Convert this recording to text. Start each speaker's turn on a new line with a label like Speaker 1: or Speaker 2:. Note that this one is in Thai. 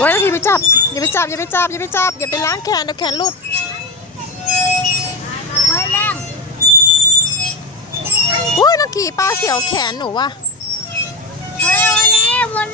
Speaker 1: ไว้แล้วพี่ไปจับ อย่าไปจับ อย่าไปจับ อย่าไปจับ อย่าไปล้างแขนเดี๋ยวแขนลุดอุ้ยนักขี่ปลาเสียวแขนหนูว่ะ เร็วๆวัน